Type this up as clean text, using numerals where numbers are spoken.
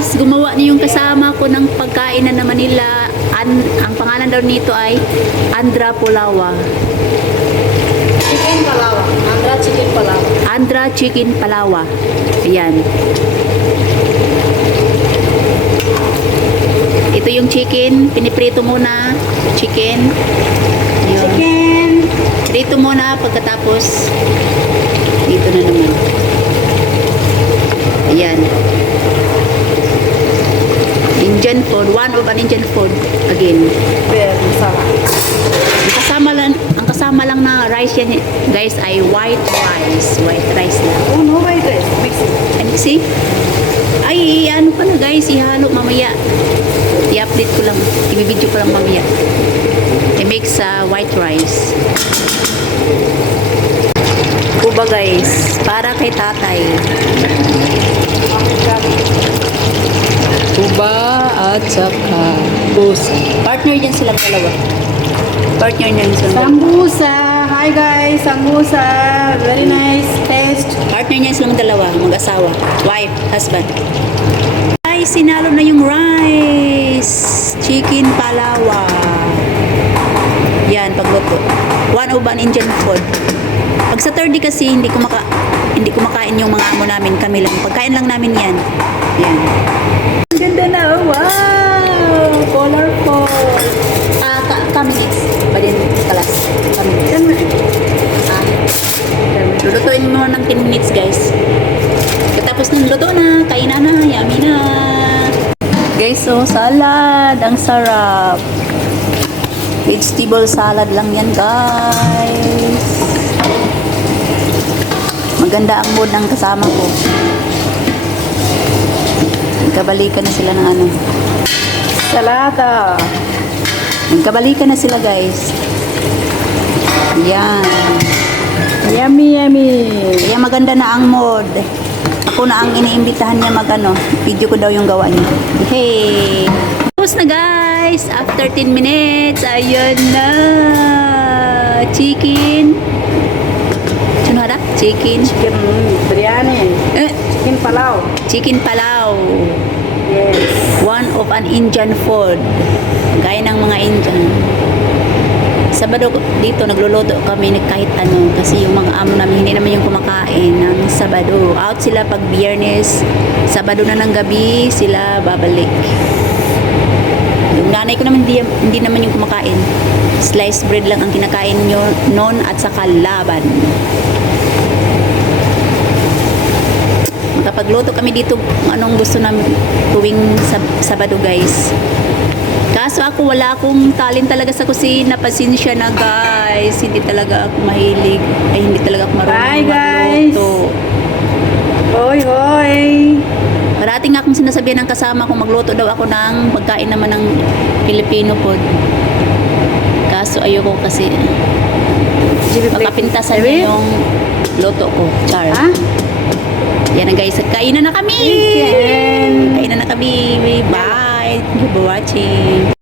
guys, gumawa niyo yung kasama ko ng pagkain na naman nila. Ang pangalan daw nito ay Andra Pulawa. Chicken palawa. Andra chicken palawa. Andra Chicken Palawa. Ayan. Ito yung chicken. Piniprito muna. Chicken. Yun. Chicken. Prito muna pagkatapos dito na naman. Ayan. Indian food. One of an Indian food. Again. Beer masala. Ang kasama lang na rice yan, guys, ay white rice. White rice lang. Oh, no white rice. Mix it. And see? Ay, ano pala guys, ihalo mamaya. I-update ko lang. I-video ko lang mamaya. I-mix white rice. Uba guys, para kay tatay. Uba at saka pusa. Partner dyan silang dalawa. Partner dyan silang dalawa. Sambusa. Hi guys, sambusa. Very nice taste. Partner niya silang dalawa, mag-asawa. Wife, husband. Ay, sinalo na yung rice. Chicken Palawa. Yan, pagluto. One of an Indian food. Pag sa third day kasi, hindi kumakain yung mga amo namin. Kami lang. Pagkain lang namin yan. Yan. Ang ganda na. Oh, wow! Colorful. Kaminix. Badin, kalas. Kaminix. Lulutuin mo ng 10 minutes guys. Tapos nang luto na, kainan na, yummy na. Guys, so salad, ang sarap. Vegetable salad lang yan guys. Maganda ang mood ng kasama ko. Nagkabalikan na sila ng ano. Salata. Nagkabalikan na sila guys. Yan. Yummy, yummy. Kaya maganda na ang mood. Ako na ang iniimbitahan niya mag-ano. Video ko daw yung gawa niya. Hey! Tapos na guys. After 10 minutes. Ayun na. Chicken. Sunod Chicken. Chicken biryani. Chicken palaw. Chicken Palaw. Yes. One of an Indian food. Gaya ng mga Indian. Sabado dito nagluluto kami kahit ano kasi yung mga amo namin hindi naman yung kumakain ng Sabado. Out sila pag Biyernes, Sabado na ng gabi sila babalik. Yung nanay ko naman hindi naman yung kumakain. Sliced bread lang ang kinakain nyo noon at saka laban. Magkapagluto kami dito kung anong gusto namin tuwing Sabado guys. Kaso ako wala akong talent talaga sa kusina. Pasensya na guys. Hindi talaga ako mahilig. Ay hindi talaga ako marunong magluto. Hoy, hoy. Parating akong sinasabihan ng kasama kong magluto daw ako ng pagkain naman ng Filipino food. Kaso ayoko kasi makapintasan niya yung luto ko. Char. Ha? Yan na guys. Kainan na kami. Chicken. Kainan na kami. Bye. Thank you for watching.